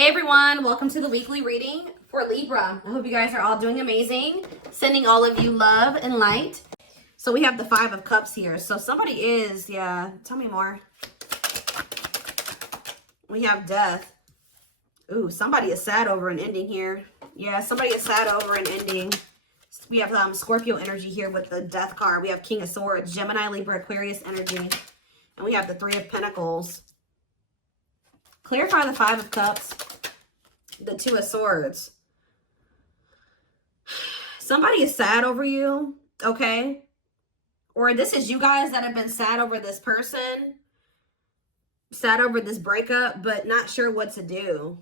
Hey everyone, welcome to the weekly reading for Libra. I hope you guys are all doing amazing. Sending all of you love and light. So we have the Five of Cups here. So somebody is, tell me more. We have Death. Ooh, somebody is sad over an ending here. Yeah, somebody is sad over an ending. We have Scorpio energy here with the Death card. We have King of Swords, Gemini, Libra, Aquarius energy. And we have the Three of Pentacles. Clarify the Five of Cups, the Two of Swords. Somebody is sad over you, okay? Or this is you guys that have been sad over this person, sad over this breakup, but not sure what to do.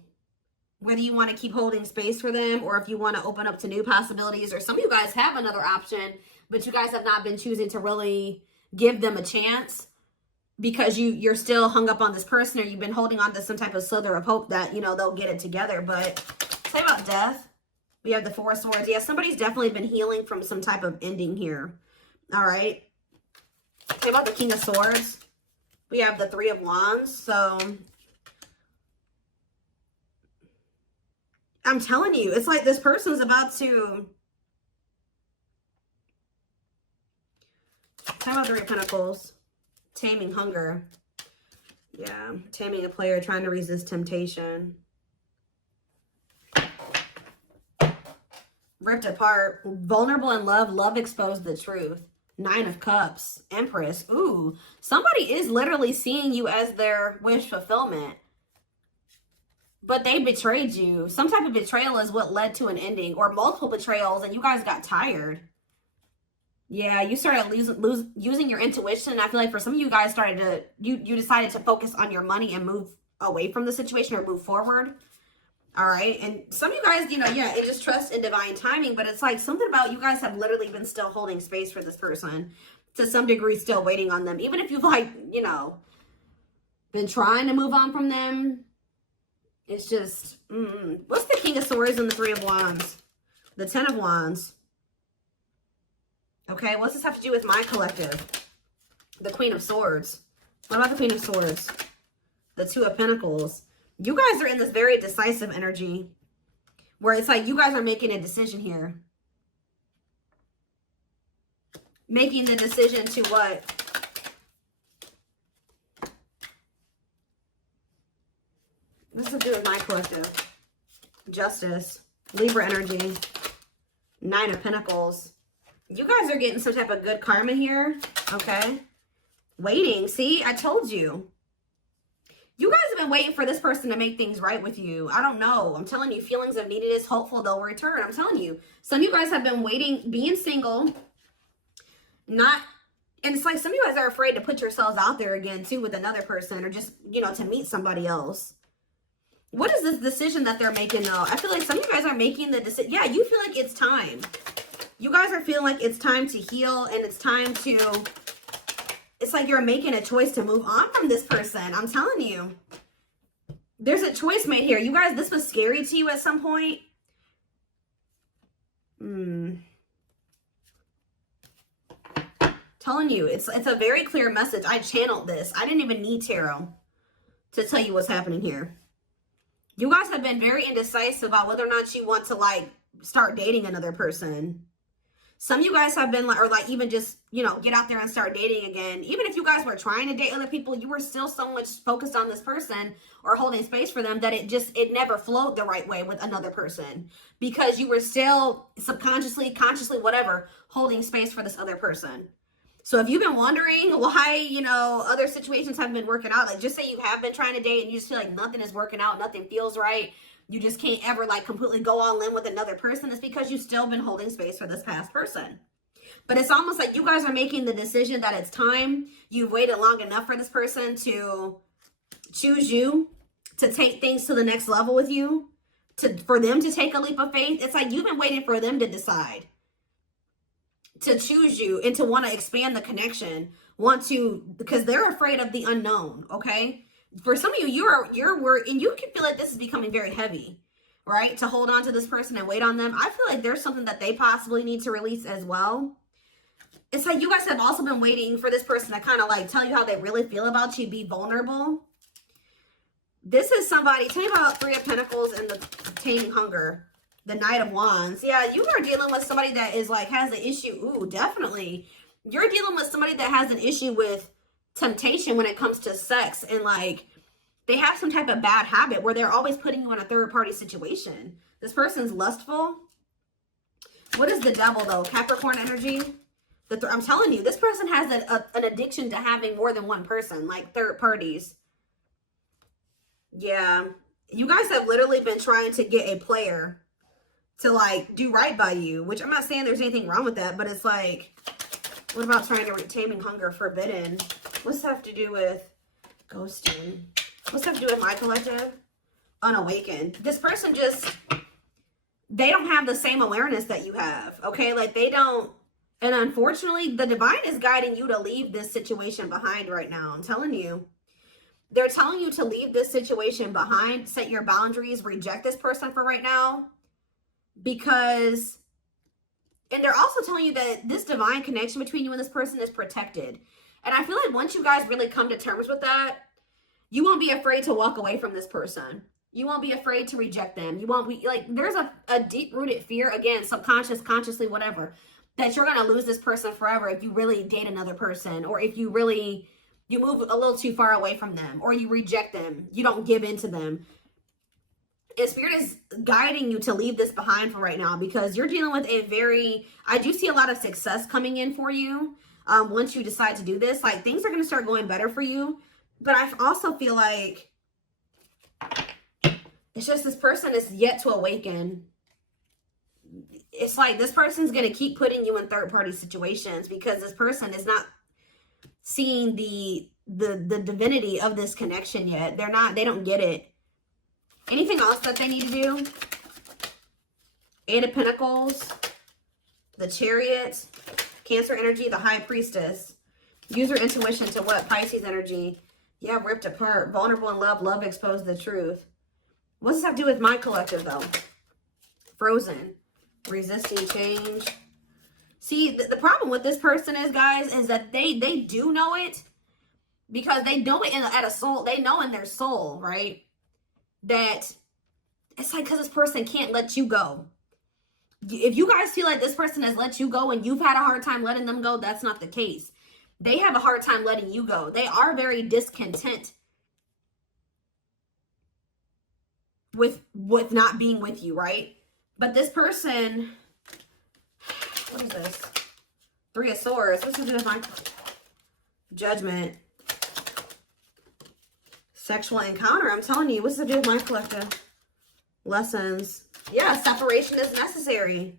Whether you want to keep holding space for them or if you want to open up to new possibilities, or some of you guys have another option, but you guys have not been choosing to really give them a chance. Because you're still hung up on this person, or you've been holding on to some type of slither of hope that, you know, they'll get it together. But say about Death, we have the Four of Swords. Yeah, somebody's definitely been healing from some type of ending here. All right. Say about the King of Swords, we have the Three of Wands. So I'm telling you, it's like this person's about to... Say about Three of Pentacles. Taming hunger. Yeah, taming a player, trying to resist temptation. Ripped apart. Vulnerable in love. Love exposed the truth. Nine of Cups. Empress. Ooh, somebody is literally seeing you as their wish fulfillment. But they betrayed you. Some type of betrayal is what led to an ending, or multiple betrayals, and you guys got tired. Yeah, you started using your intuition. I feel like for some of you guys started to, you decided to focus on your money and move away from the situation, or move forward. All right. And some of you guys, you know, yeah, it just trust in divine timing, but it's like something about you guys have literally been still holding space for this person to some degree, still waiting on them. Even if you've like, you know, been trying to move on from them. It's just, what's the King of Swords and the Three of Wands? The Ten of Wands. Okay, what's this have to do with my collective? The Queen of Swords. What about the Queen of Swords? The Two of Pentacles. You guys are in this very decisive energy where it's like you guys are making a decision here. Making the decision to what? This is to do with my collective. Justice. Libra energy. Nine of Pentacles. You guys are getting some type of good karma here, okay? Waiting. See, I told you. You guys have been waiting for this person to make things right with you. I don't know. I'm telling you, feelings of neediness, hopeful they'll return. I'm telling you. Some of you guys have been waiting, being single, and it's like some of you guys are afraid to put yourselves out there again, too, with another person, or just, you know, to meet somebody else. What is this decision that they're making, though? I feel like some of you guys are making the decision. Yeah, you feel like it's time. You guys are feeling like it's time to heal, and it's time to, it's like you're making a choice to move on from this person. I'm telling you. There's a choice made here. You guys, this was scary to you at some point. Telling you, it's a very clear message. I channeled this. I didn't even need tarot to tell you what's happening here. You guys have been very indecisive about whether or not you want to, like, start dating another person. Some of you guys have been like, or like even just, you know, get out there and start dating again. Even if you guys were trying to date other people, you were still so much focused on this person or holding space for them that it never flowed the right way with another person. Because you were still subconsciously, consciously, whatever, holding space for this other person. So if you've been wondering why, you know, other situations haven't been working out, like just say you have been trying to date and you just feel like nothing is working out, nothing feels right. You just can't ever like completely go all in with another person. It's because you've still been holding space for this past person. But it's almost like you guys are making the decision that it's time. You've waited long enough for this person to choose you, to take things to the next level with you, for them to take a leap of faith. It's like you've been waiting for them to decide to choose you and to want to expand the connection, because they're afraid of the unknown, okay? For some of you, you're worried, and you can feel like this is becoming very heavy, right? To hold on to this person and wait on them. I feel like there's something that they possibly need to release as well. It's like you guys have also been waiting for this person to kind of like tell you how they really feel about you, be vulnerable. This is somebody, tell me about Three of Pentacles and the Taming Hunger. The Knight of Wands. Yeah, you are dealing with somebody that is like, has an issue. Ooh, definitely. You're dealing with somebody that has an issue with temptation when it comes to sex. And like, they have some type of bad habit where they're always putting you in a third party situation. This person's lustful. What is the Devil though? Capricorn energy. I'm telling you, this person has an addiction to having more than one person, like third parties. Yeah. You guys have literally been trying to get a player to like do right by you, which I'm not saying there's anything wrong with that, but it's like, what about trying to Taming Hunger, Forbidden? What's that have to do with ghosting? What's that have to do with my collective? Unawakened. This person just, they don't have the same awareness that you have, okay? Like they don't, and unfortunately, the divine is guiding you to leave this situation behind right now. I'm telling you. They're telling you to leave this situation behind, set your boundaries, reject this person for right now. Because, and they're also telling you that this divine connection between you and this person is protected. And I feel like once you guys really come to terms with that, you won't be afraid to walk away from this person. You won't be afraid to reject them. You won't be, like, there's a deep-rooted fear, again, subconscious, consciously, whatever, that you're going to lose this person forever if you really date another person, or if you really, you move a little too far away from them, or you reject them, you don't give in to them. And Spirit is guiding you to leave this behind for right now, because you're dealing with a very, I do see a lot of success coming in for you. Once you decide to do this, like things are going to start going better for you. But I also feel like it's just this person is yet to awaken. It's like this person's going to keep putting you in third party situations because this person is not seeing the divinity of this connection yet. They don't get it. Anything else that they need to do? Eight of Pentacles, the Chariot, Cancer energy, the High Priestess. Use your intuition to what? Pisces energy. Yeah, ripped apart. Vulnerable in love. Love exposed the truth. What does that have to do with my collective, though? Frozen. Resisting change. See, the problem with this person is, guys, is that they do know it. Because they know it at a soul. They know in their soul, right? That it's like because this person can't let you go. If you guys feel like this person has let you go and you've had a hard time letting them go, that's not the case. They have a hard time letting you go. They are very discontent with not being with you, right? But this person, what is this? Three of Swords. What's going to do with my Judgment? Sexual encounter. I'm telling you, what's to do with my collective? Lessons. Yeah, separation is necessary.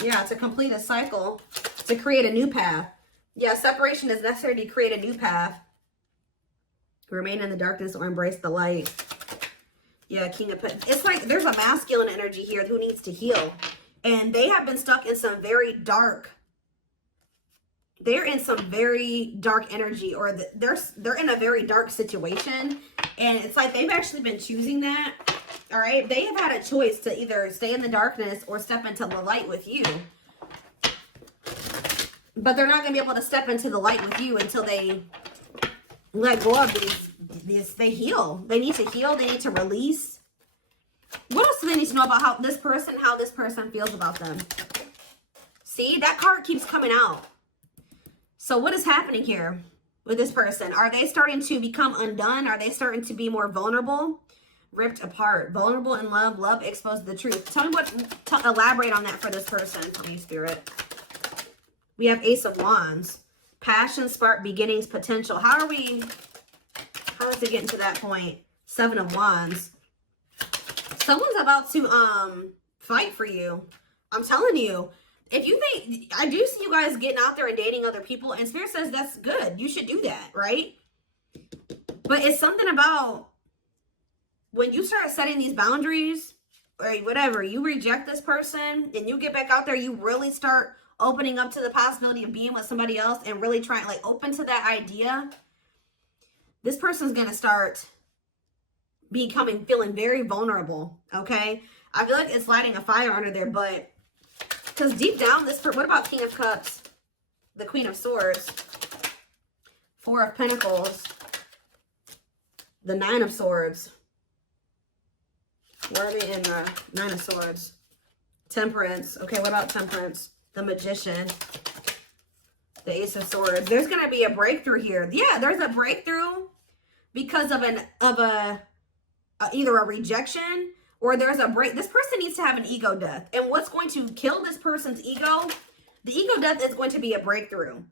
Yeah, to complete a cycle, to create a new path. Yeah, separation is necessary to create a new path. Remain in the darkness or embrace the light. Yeah, King of Pentacles. It's like there's a masculine energy here who needs to heal. And they have been stuck in some very dark, they're in some very dark energy, or they're in a very dark situation. And it's like they've actually been choosing that. All right. They have had a choice to either stay in the darkness or step into the light with you. But they're not going to be able to step into the light with you until they let go of these, they heal. They need to heal. They need to release. What else do they need to know about how this person feels about them? See, that card keeps coming out. So what is happening here with this person? Are they starting to become undone? Are they starting to be more vulnerable? Ripped apart. Vulnerable in love. Love exposed to the truth. Tell me elaborate on that for this person, for me, Spirit. We have Ace of Wands. Passion, spark, beginnings, potential. How is it getting to that point? Seven of Wands. Someone's about to fight for you. I'm telling you. If you think, I do see you guys getting out there and dating other people, and Spirit says that's good. You should do that, right? But it's something about when you start setting these boundaries, or whatever, you reject this person, and you get back out there, you really start opening up to the possibility of being with somebody else and really trying, like, open to that idea. This person's going to start feeling very vulnerable, okay? I feel like it's lighting a fire under there, but because deep down, what about King of Cups? The Queen of Swords. Four of Pentacles. The Nine of Swords. Where are they in the Nine of Swords? Temperance. Okay, what about Temperance? The Magician. The Ace of Swords. There's going to be a breakthrough here. Yeah, there's a breakthrough because of either a rejection or there's a break. This person needs to have an ego death. And what's going to kill this person's ego? The ego death is going to be a breakthrough.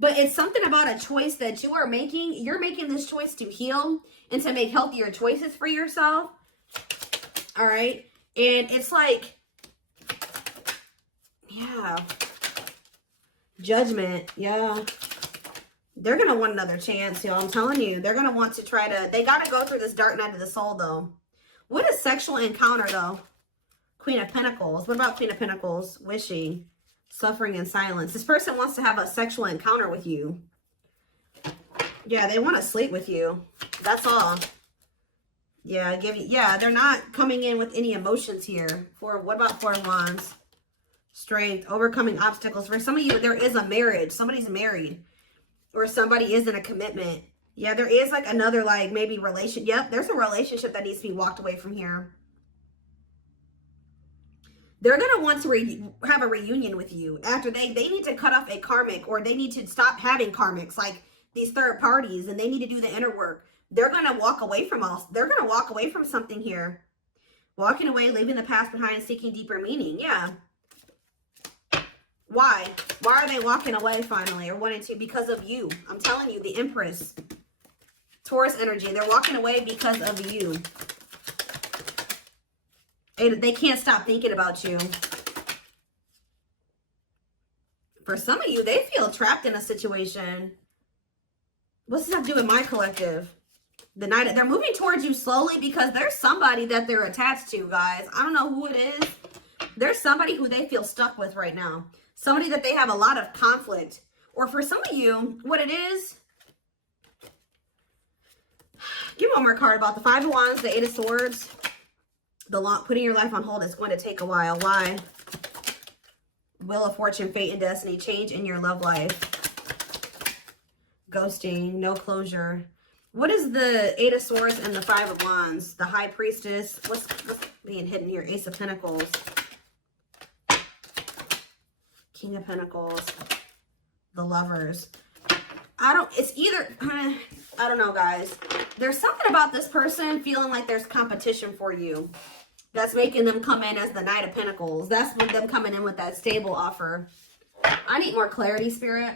But it's something about a choice that you are making. You're making this choice to heal and to make healthier choices for yourself. All right. And it's like, yeah. Judgment. Yeah. They're going to want another chance, y'all. I'm telling you. They're going to want to try to, they got to go through this dark night of the soul, though. What is sexual encounter, though? Queen of Pentacles. What about Queen of Pentacles? Wishing. Suffering and silence. This person wants to have a sexual encounter with you. Yeah, they want to sleep with you. That's all. Yeah, yeah, they're not coming in with any emotions here. What about Four of Wands? Strength, overcoming obstacles. For some of you, there is a marriage. Somebody's married. Or somebody is in a commitment. Yeah, there is like another like maybe relation. Yep, there's a relationship that needs to be walked away from here. They're going to want to have a reunion with you after they need to cut off a karmic, or they need to stop having karmics like these third parties, and they need to do the inner work. They're going to walk away from they're going to walk away from something here. Walking away, leaving the past behind, seeking deeper meaning. Yeah. Why? Why are they walking away finally or wanting to? Because of you. I'm telling you, the Empress. Taurus energy. They're walking away because of you. They can't stop thinking about you. For some of you, they feel trapped in a situation. What's this have to do with my collective? They're moving towards you slowly because there's somebody that they're attached to, guys. I don't know who it is. There's somebody who they feel stuck with right now. Somebody that they have a lot of conflict. Or for some of you, what it is. Give one more card about the Five of Wands, the Eight of Swords. Putting your life on hold is going to take a while. Why? Wheel of Fortune, fate and destiny, change in your love life. Ghosting, no closure. What is the Eight of Swords and the Five of Wands? The High Priestess. What's being hidden here? Ace of Pentacles. King of Pentacles. The Lovers. It's either, I don't know, guys. There's something about this person feeling like there's competition for you. That's making them come in as the Knight of Pentacles. That's with them coming in with that stable offer. I need more clarity, Spirit.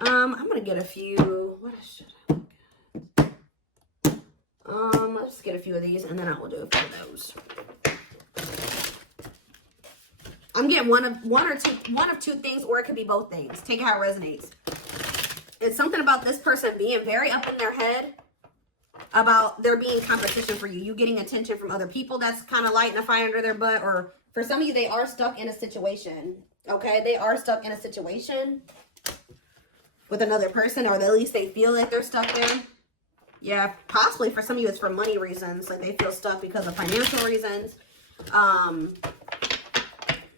I'm going to get a few. What should I look at? Let's get a few of these and then I will do a few of those. I'm getting one of two things, or it could be both things. Take it how it resonates. It's something about this person being very up in their head about there being competition for you. You getting attention from other people that's kind of lighting a fire under their butt. Or for some of you, they are stuck in a situation. Okay? They are stuck in a situation with another person, or at least they feel like they're stuck there. Yeah, possibly for some of you, it's for money reasons. Like they feel stuck because of financial reasons.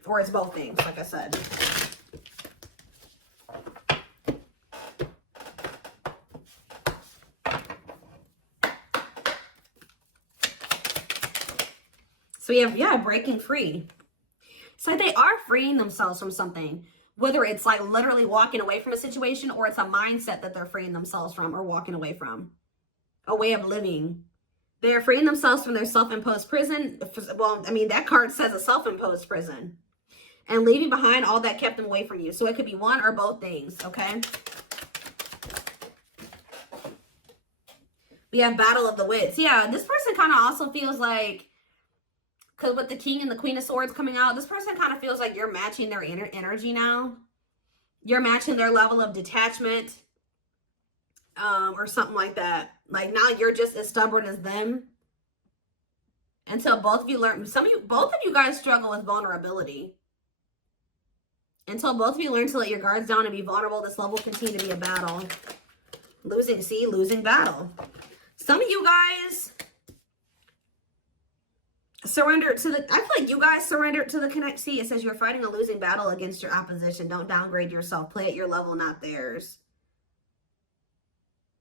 Or it's both things, like I said. So we have, yeah, breaking free. So they are freeing themselves from something. Whether it's like literally walking away from a situation, or it's a mindset that they're freeing themselves from or walking away from. A way of living. They're freeing themselves from their self-imposed prison. Well, I mean, that card says a self-imposed prison. And leaving behind all that kept them away from you. So it could be one or both things, okay? We have Battle of the Wits. Yeah, this person kind of also feels like, because with the King and the Queen of Swords coming out, this person kind of feels like you're matching their energy now. You're matching their level of detachment. Or something like that. Like now you're just as stubborn as them. Until both of you learn, both of you guys struggle with vulnerability. Until both of you learn to let your guards down and be vulnerable, this love will continue to be a battle. Losing battle. Some of you guys Surrender to the, I feel like you guys surrendered to the connect. See, it says you're fighting a losing battle against your opposition. Don't downgrade yourself. Play at your level, not theirs.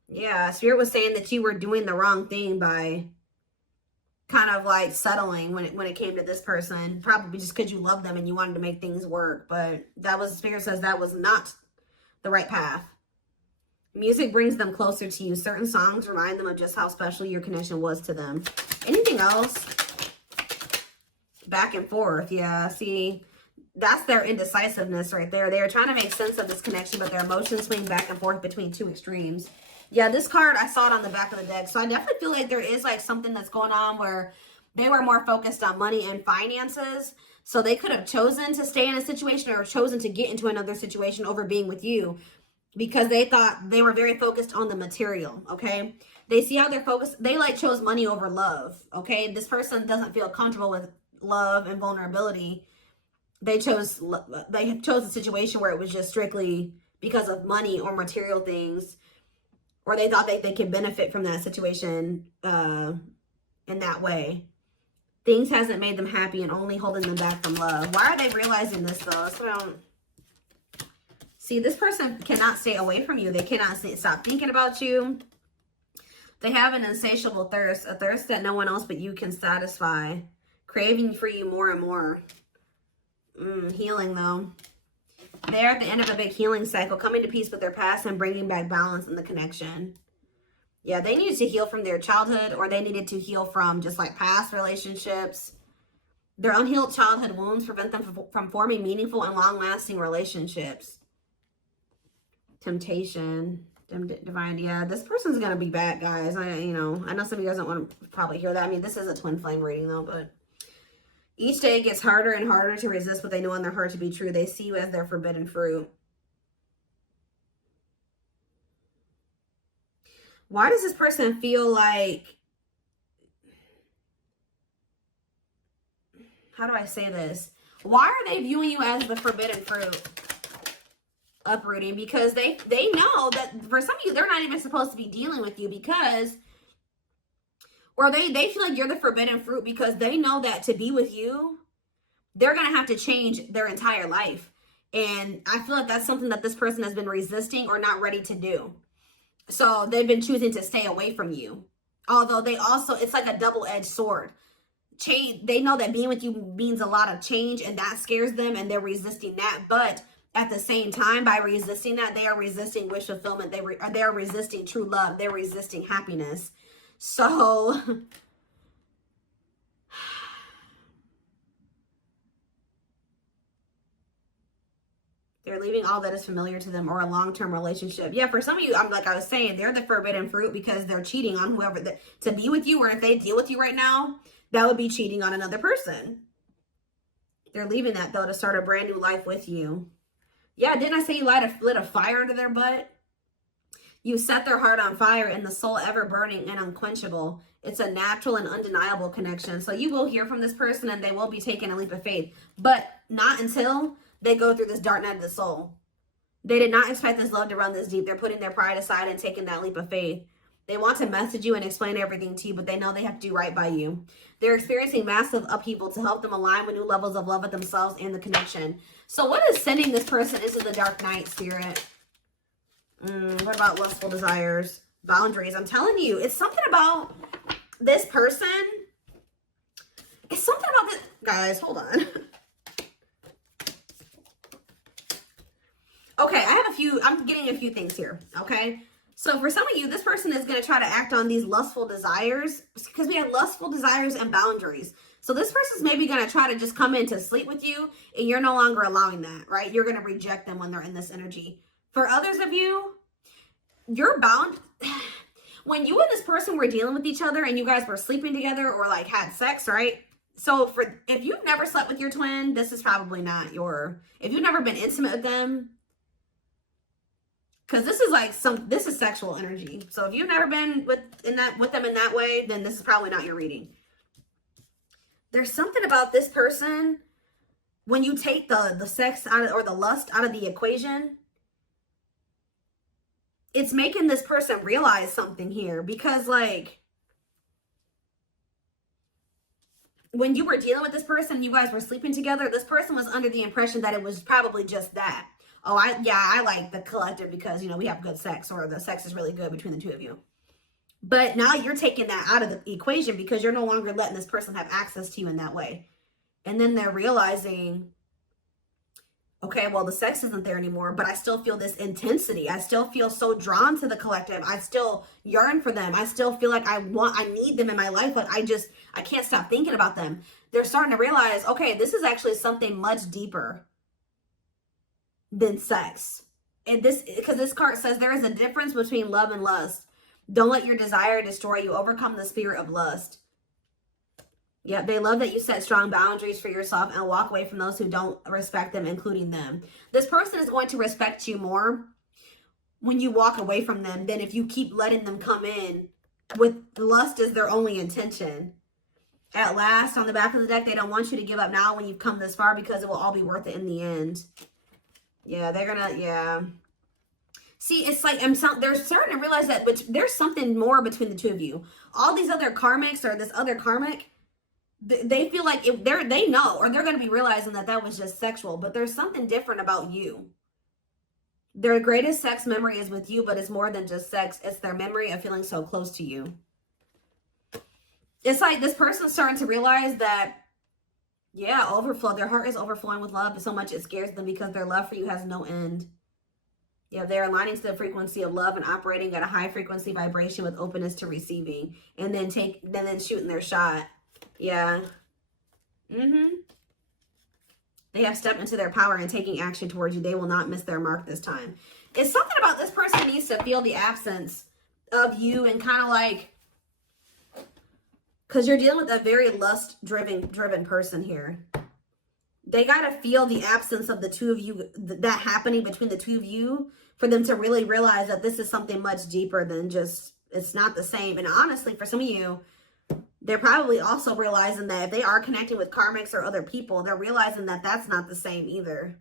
Yeah, Spirit was saying that you were doing the wrong thing by kind of like settling when it came to this person, probably just because you love them and you wanted to make things work. But that was, Spirit says that was not the right path. Music brings them closer to you. Certain songs remind them of just how special your connection was to them. Anything else? Back and forth. Yeah, see, that's their indecisiveness right there. They are trying to make sense of this connection, but their emotions swing back and forth between two extremes. Yeah, this card, I saw it on the back of the deck. So I definitely feel like there is like something that's going on where they were more focused on money and finances. So they could have chosen to stay in a situation or chosen to get into another situation over being with you because they thought they were very focused on the material, okay? They see how they're focused. They like chose money over love, okay? This person doesn't feel comfortable with love and vulnerability. They chose a situation where it was just strictly because of money or material things, or they thought they could benefit from that situation in that way. Things hasn't made them happy and only holding them back from love. Why are they realizing this though? That's what I don't see. This person cannot stay away from you. They cannot stop thinking about you. They have an insatiable thirst, a thirst that no one else but you can satisfy, craving for you more and more. Healing though. They're at the end of a big healing cycle, coming to peace with their past and bringing back balance in the connection. Yeah, they needed to heal from their childhood, or they needed to heal from just like past relationships. Their unhealed childhood wounds prevent them from forming meaningful and long-lasting relationships. Temptation, divine. Yeah, this person's gonna be back, guys. I know some of you guys don't want to probably hear that. I mean, this is a twin flame reading though, but each day it gets harder and harder to resist what they know in their heart to be true. They see you as their forbidden fruit. Why does this person feel like, how do I say this? Why are they viewing you as the forbidden fruit? Uprooting, because they know that for some of you, they're not even supposed to be dealing with you because, or they feel like you're the forbidden fruit because they know that to be with you, they're going to have to change their entire life. And I feel like that's something that this person has been resisting or not ready to do. So they've been choosing to stay away from you. Although they also, it's like a double-edged sword. Change, they know that being with you means a lot of change and that scares them and they're resisting that. But at the same time, by resisting that, they are resisting wish fulfillment. They are resisting true love. They're resisting happiness. So they're leaving all that is familiar to them or a long-term relationship. Yeah, for some of you, like I was saying, they're the forbidden fruit because they're cheating on whoever to be with you, or if they deal with you right now, that would be cheating on another person. They're leaving that though to start a brand new life with you. Yeah, didn't I say you lit a fire under their butt? You set their heart on fire and the soul ever burning and unquenchable. It's a natural and undeniable connection. So you will hear from this person and they will be taking a leap of faith, but not until they go through this dark night of the soul. They did not expect this love to run this deep. They're putting their pride aside and taking that leap of faith. They want to message you and explain everything to you, but they know they have to do right by you. They're experiencing massive upheaval to help them align with new levels of love with themselves and the connection. So what is sending this person into the dark night, Spirit? What about lustful desires? Boundaries. I'm telling you, it's something about this person. It's something about this. Guys, hold on. Okay, I'm getting a few things here, okay? So for some of you, this person is going to try to act on these lustful desires because we have lustful desires and boundaries. So this person's maybe going to try to just come in to sleep with you and you're no longer allowing that, right? You're going to reject them when they're in this energy. For others of you, you're bound. When you and this person were dealing with each other and you guys were sleeping together or like had sex, right? So if you've never slept with your twin, this is probably not if you've never been intimate with them, because this is like this is sexual energy. So if you've never been with them in that way, then this is probably not your reading. There's something about this person when you take the sex out of, or the lust out of the equation, it's making this person realize something here because like when you were dealing with this person, you guys were sleeping together, this person was under the impression that it was probably just that. Oh, I like the collective because, you know, we have good sex, or the sex is really good between the two of you. But now you're taking that out of the equation because you're no longer letting this person have access to you in that way. And then they're realizing, okay, well, the sex isn't there anymore, but I still feel this intensity. I still feel so drawn to the collective. I still yearn for them. I still feel like I need them in my life, but I can't stop thinking about them. They're starting to realize, okay, this is actually something much deeper than sex. And because this card says there is a difference between love and lust. Don't let your desire destroy you. Overcome the spirit of lust. Yeah, they love that you set strong boundaries for yourself and walk away from those who don't respect them, including them. This person is going to respect you more when you walk away from them than if you keep letting them come in with lust as their only intention. At last, on the back of the deck, they don't want you to give up now when you've come this far because it will all be worth it in the end. Yeah, they're gonna, yeah. See, it's like they're starting to realize that there's something more between the two of you. All these other karmics or this other karmic, they feel like they know, or they're going to be realizing that that was just sexual, but there's something different about you. Their greatest sex memory is with you, but it's more than just sex. It's their memory of feeling so close to you. It's like this person's starting to realize that, yeah, overflow. Their heart is overflowing with love so much it scares them because their love for you has no end. Yeah, they're aligning to the frequency of love and operating at a high frequency vibration with openness to receiving, and then shooting their shot. Yeah. They have stepped into their power and taking action towards you. They will not miss their mark this time. It's something about this person needs to feel the absence of you and kind of like, because you're dealing with a very lust-driven person here. They got to feel the absence of the two of you, that happening between the two of you, for them to really realize that this is something much deeper than just, it's not the same. And honestly, for some of you, they're probably also realizing that if they are connecting with karmics or other people, they're realizing that that's not the same either.